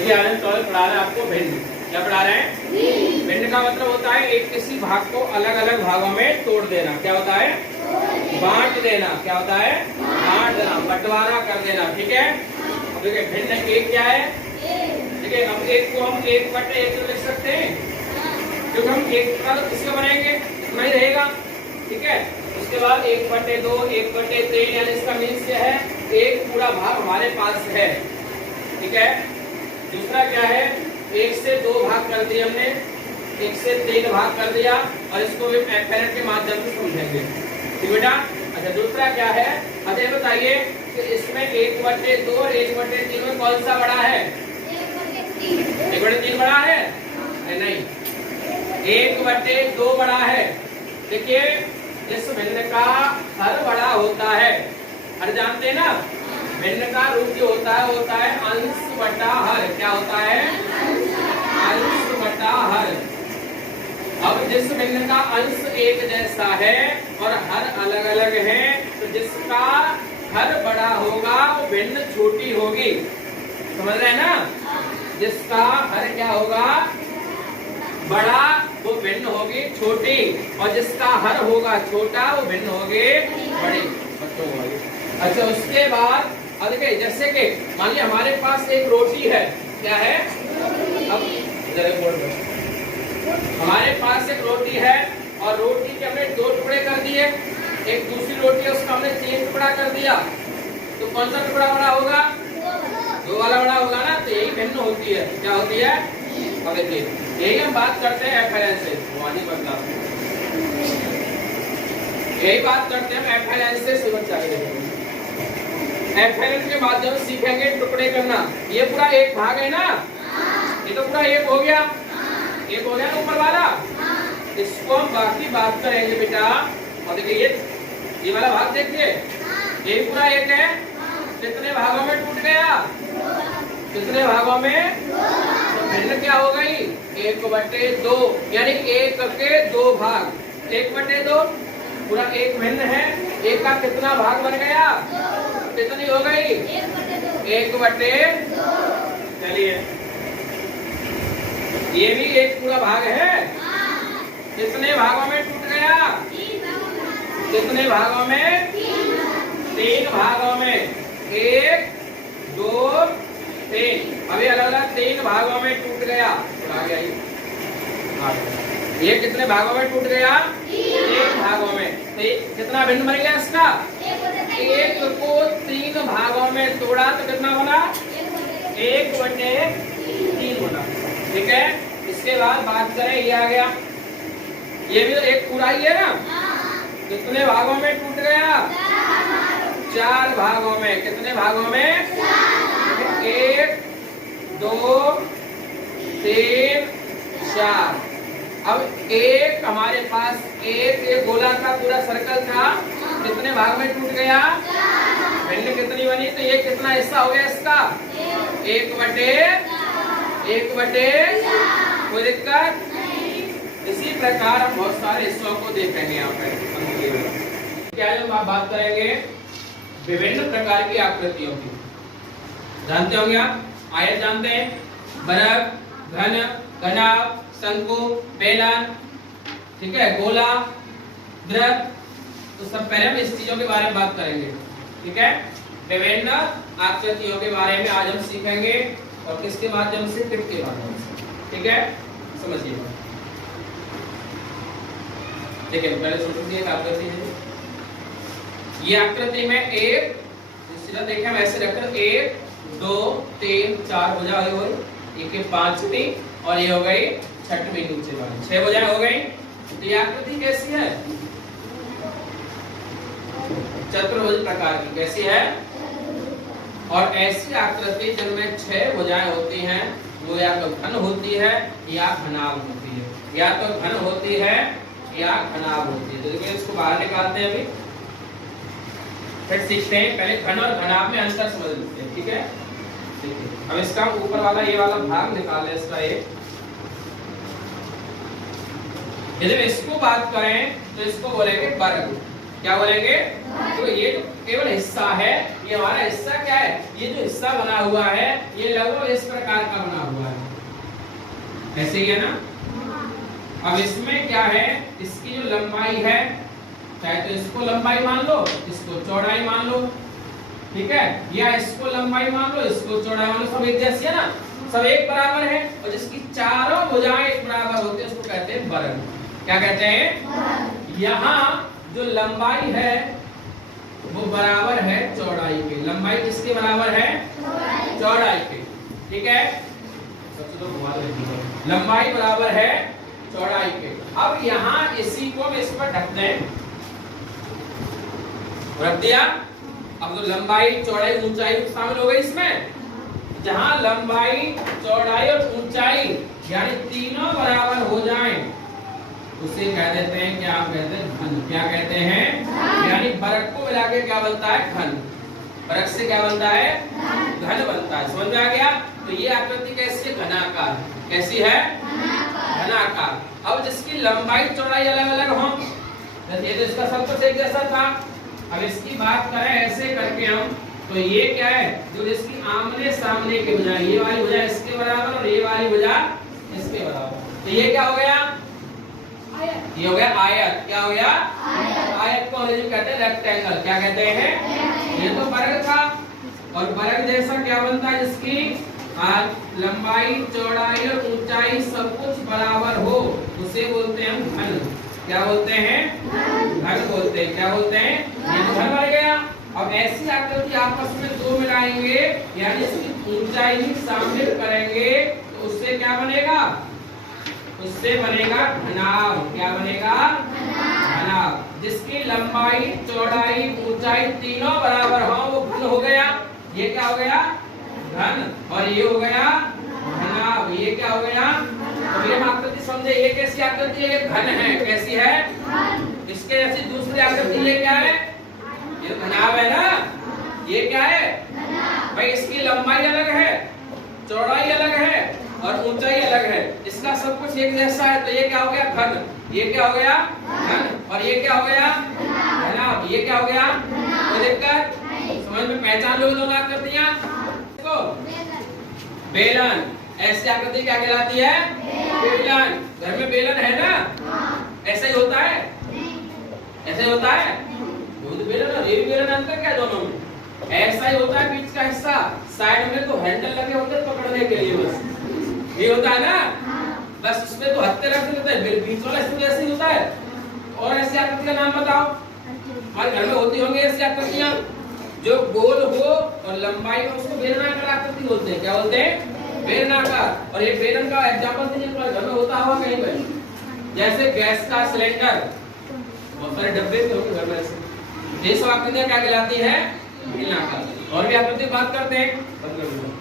ये आनंद सवाल पढ़ा रहे हैं आपको भिन्न। क्या पढ़ा रहे हैं? भिन्न का मतलब होता है एक किसी भाग को अलग अलग भागों में तोड़ देना। क्या होता है? बांट देना। क्या होता है? बांट देना, बंटवारा कर देना। ठीक है, अब देखिए भिन्न एक क्या है? देखिए अब एक को हम 1/1 तो लिख सकते हैं, क्योंकि हम एक का तो किसका बनाएंगे, इतना ही रहेगा। ठीक है, उसके बाद 1/2, 1/3, यानी इसका मीन्स क्या है? एक पूरा भाग हमारे पास है। ठीक है, दूसरा क्या है? 1 से 2 भाग कर दिए हमने, 1 से 3 भाग कर दिया, और इसको भी एफएनएट के माध्यम से समझेंगे। ठीक बेटा। अच्छा, दूसरा क्या है? अच्छा ये बताइए कि इसमें 1/2 और 1/3 में कौन सा बड़ा है? 1/3 बड़ा है? नहीं, 1/2 बड़ा है। देखिए इस भिन्न का हर बड़ा होता है। हर जानते हैं ना, भिन्न का रूप जो होता है अंश बटा हर। क्या होता है? अंश बटा हर। अब जिस भिन्न का अंश एक जैसा है और हर अलग अलग है, तो जिसका हर बड़ा होगा वो भिन्न छोटी होगी। समझ रहे हैं ना? जिसका हर क्या होगा? बड़ा, वो भिन्न होगी छोटी, और जिसका हर होगा छोटा वो भिन्न होगी बड़ी। अच्छा, उसके बाद अब देखिए जैसे कि मान लिया हमारे पास एक रोटी है। क्या है? अब जरा बोल दो। हमारे पास एक रोटी है और रोटी के हमने 2 टुकड़े कर दिए, एक दूसरी रोटी है उसका हमने 3 टुकड़ा कर दिया, तो कौन सा टुकड़ा बड़ा होगा? 2 वाला बड़ा होगा ना। तो यही भिन्न होती है। क्या होती है? अब देखिए यही हम बात करते हैं एफएलएन से। यही बात करते हैं एफएलएन से। एफएलएन के माध्यम से सीखेंगे टुकड़े करना। ये पूरा एक भाग है ना, ये तो पूरा एक हो गया, एक हो गया ना ऊपर वाला। इसको हम बाकी बात करेंगे बेटा। और देखिए ये वाला भाग देखिए, ये पूरा एक है। कितने भागों में टूट गया? कितने भागों में? तो भिन्न क्या हो गई? 1/2, यानी 1 के 2 भाग। 1/2 पूरा एक भिन्न है, एक का कितना भाग बन गया? कितनी हो गई? 1/2। चलिए ये भी एक पूरा भाग है। कितने भागों में टूट गया? कितने भागों में? 3 भागों में। 1, 2, 3। अभी अलग अलग 3 भागों में टूट गया। आ गया ये कितने भागों में टूट गया? 3 भागों में। तो कितना भिन्न बन गया इसका? 1 को 3 भागों में तोड़ा तो कितना बना? 1/3 बना। ठीक है, इसके बाद बात करें, ये आ गया, ये भी तो एक पूरा ही है ना। कितने भागों में टूट गया? 4 भागों में। कितने भागों में? 1, 2, 3, 4। अब एक हमारे पास एक गोला था, पूरा सर्कल था, कितने भाग में टूट गया? भिन्न कितनी बनी? तो ये कितना हिस्सा हो गया इसका? 1/1। कोई दिक्कत? इसी प्रकार हम बहुत सारे हिस्सों को देखेंगे यहाँ पे। क्या जब आप बात करेंगे विभिन्न प्रकार की आकृतियों की। जानते होंगे आप, आयत जानते हैं, वर्ग, घन, घनाभ, शंकु, बेलन, ठीक है, गोला, वृत्त। तो सब पहले हम इस चीजों के बारे में बात करेंगे। ठीक है, विभिन्न आकृतियों के बारे में आज हम सीखेंगे, और किसके माध्यम से? किट के माध्यम से। ठीक है, समझिए। देखिए पहले सोचिए एक आकृति है, ये आकृति में एक सीधा देखें हम ऐसे रखकर 1, 2, 3, 4 भुजा हो गई, एक 5वीं और ये हो गई 6वीं नीचे वाली, 6 भुजाएं हो गई। तो ये आकृति कैसी है? चतुर्भुज प्रकार की। कैसी है? और ऐसी आकृति जिनमें 6 भुजाएं होती हैं वो या तो घन होती है या घनाभ होती है, या तो घन होती है या घनाभ होती है। तो देखिए इसको बाहर निकालते हैं, अभी फिर सीखते हैं। पहले घन और घनाभ में अंतर समझ लेते हैं। ठीक है, देखिए अब इसका ऊपर वाला ये वाला भाग निकाले इसका एक। यदि इसको बात करें तो इसको बोलेंगे वर्ग। क्या बोलेंगे? तो ये जो केवल हिस्सा है, ये हमारा हिस्सा क्या है, ये जो हिस्सा बना हुआ है ये लगभग इस प्रकार का बना हुआ है, ऐसे ही है ना। अब इसमें क्या है, इसकी जो लंबाई है, चाहे तो इसको लंबाई मान लो, इसको चौड़ाई मान लो, ठीक है, या इसको लंबाई मान लो, इसको चौड़ाई मान लो, सब एक जैसी है ना, सब एक बराबर है। और जिसकी चारों भुजाएं एक बराबर होती है उसको कहते हैं वर्ग। क्या कहते हैं, यहाँ जो लंबाई है वो बराबर है चौड़ाई के। लंबाई किसके बराबर है, चौड़ाई के, ठीक है। लंबाई बराबर है चौड़ाई के। अब यहाँ इसी को हम इस पर ढकते हैं, रख दिया। अब तो लंबाई चौड़ाई ऊंचाई शामिल हो गई इसमें। जहां लंबाई चौड़ाई और ऊंचाई यानी तीनों बराबर हो जाएं उसे कह देते हैं, क्या कहते हैं, घन। क्या कहते हैं, यानी वर्ग को मिला के क्या बनता है, घन। वर्ग से क्या बनता है, घन बनता है। समझ में आ गया। तो ये आकृति कैसी है, घनाकार। कैसी है, घनाकार। अब जिसकी लंबाई चौड़ाई अलग अलग हो, ये तो इसका सब कुछ एक जैसा था। अब इसकी बात करें ऐसे करके हम, तो ये क्या है, जो इसकी आमने सामने की भुजा, ये वाली भुजा इसके बराबर और ये वाली भुजा इसके बराबर, तो ये क्या हो गया, ये हो गया आयत। क्या हो गया, आयत को अंग्रेजी में कहते हैं रेक्टेंगल। क्या कहते हैं, ये तो वर्ग था। और वर्ग जैसा क्या बनता है, जिसकी लंबाई चौड़ाई और ऊंचाई सब कुछ बराबर हो उसे बोलते हैं हम घन। क्या बोलते हैं, घन बोलते हैं। क्या बोलते हैं, ये तो घन बन गया। अब ऐसी आकृति आपस में दो मिलाएंगे यानी इसकी ऊंचाई भी शामिल करेंगे तो उससे क्या बनेगा, उससे बनेगा घनाभ। क्या बनेगा, घनाभ। जिसकी लंबाई चौड़ाई ऊंचाई तीनों बराबर हो वो घन हो गया। ये क्या हो गया, घन। और ये हो गया घनाभ। ये क्या हो गया, तो ये आकृति समझे, ये कैसी आकृति है, ये घन है। कैसी है, इसके जैसी दूसरी आकृति ये क्या है, ये घनाभ है ना। ये क्या है भाई, इसकी लंबाई अलग है, चौड़ाई अलग है और ऊंचाई अलग है। इसका सब कुछ एक जैसा है तो ये क्या हो गया, घन। ये क्या हो गया, घन। और ये क्या हो गया, घनाभ। ये क्या हो गया, तो देखकर समझ में पहचान लो दोनों आकृतियां। देखो बेलन, ऐसी आकृति क्या कहलाती है, बेलन। घर में बेलन है ना, ऐसा ही होता है, ऐसा ही होता है। बेलन और ये भी बेलन, अंतर क्या है दोनों में, ऐसा ही होता है। बीच का हिस्सा साइड में तो हैंडल लगे होते हैं पकड़ने के लिए, बस ये होता है ना, बस उसमें तो हत्थे रख देते हैं, फिर बीच वाला इसमें ऐसे ही होता है। और ऐसी आकृति का नाम बताओ, हमारे घर में होती होंगी ऐसी आकृतियां जो गोल हो और लंबाई में, उसको बेलनाकार आकृति बोलते हैं। क्या बोलते हैं, बेलनाकार। और ये बेलन का एग्जांपल दीजिए, घर में होता होगा कहीं पर, जैसे गैस का सिलेंडर, बहुत सारे डब्बे भी होंगे घर में ऐसे। ये सब आकृतियां क्या कहलाती है, बेलनाकार। और भी आकृति बात करते हैं।